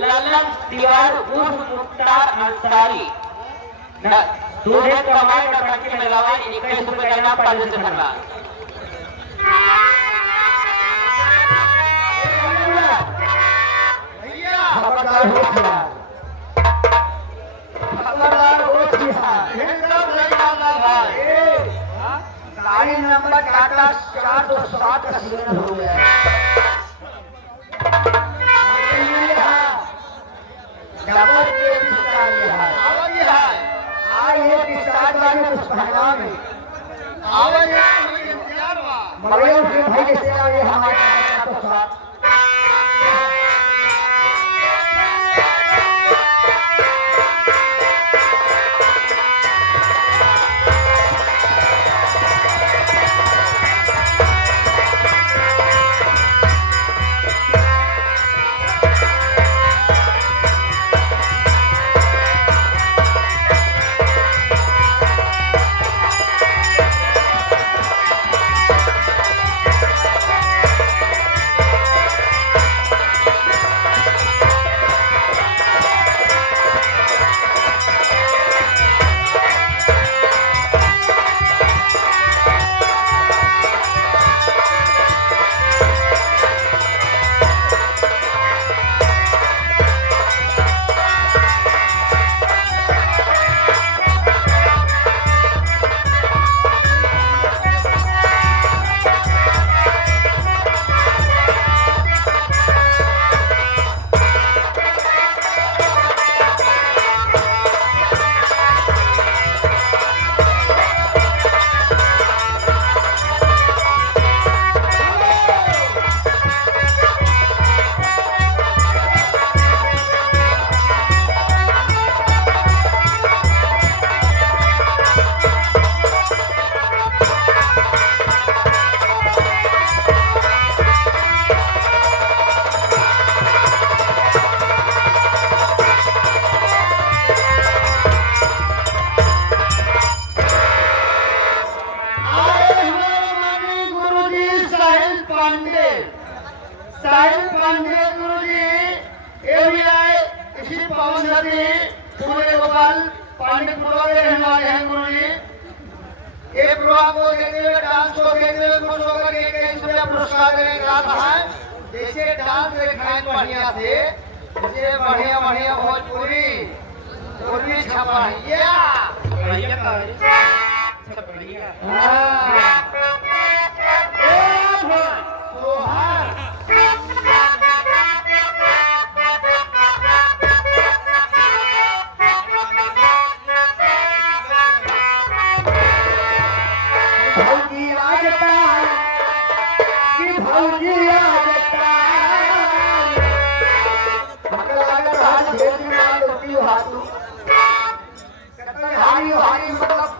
ललन तिवारी उर्फ मुख्तार अंसारी दोन्ही क्रमांक टाकी लगावा 21 रुपये त्यांना पाहिजे ठरला गाड़ी नंबर टाटा 407 का सिग्नल हो गया डबल के आवाज है आइए कि स्टार्ट वाले कुछ कहना में आवाज है इंतजार हुआ मगर फिर भाई से आए हमारे साथ साहिल पांडे गुरुजी एवीआई इसी पवन नदी पूरे गोपाल पांडे गुरुवार रहने वाले हैं गुरुजी एक प्रोग्राम को देखते हुए डांस को देखते हुए खुश होकर एक ऐश्वर्या पुरस्कार देने का रहा है जैसे डांस दिखाए बढ़िया थे जैसे बढ़िया बढ़िया भोजपुरी पूर्वी छपा हारी हारी मतलब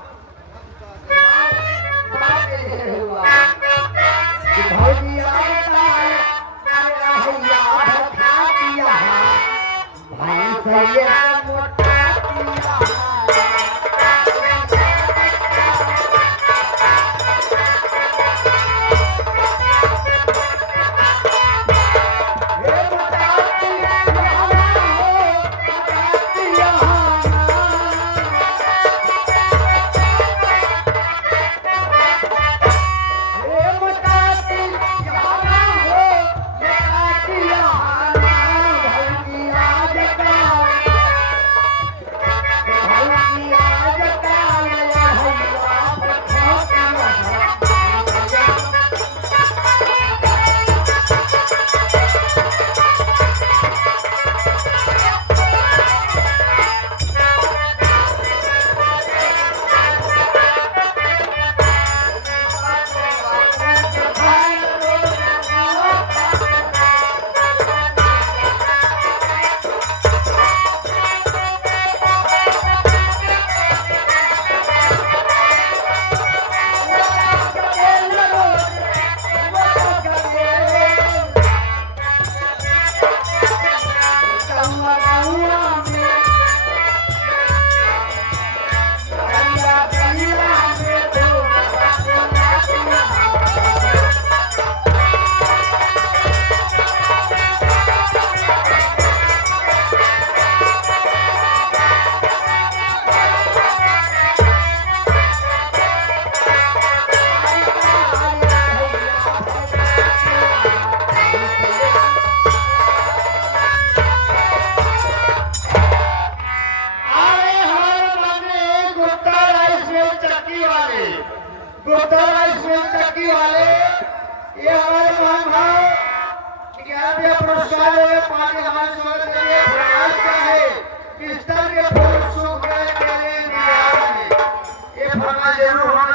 गुरुद्वारा स्कूल चक्की वाले, ये हमारे महान भाव 11वें पुरस्कार हुए। पानी हमारे स्वागत के लिए फरमाइश क्या है कि स्तर के फूल सूख गए तेरे निगाह में, ये फरमाइश जरूर होना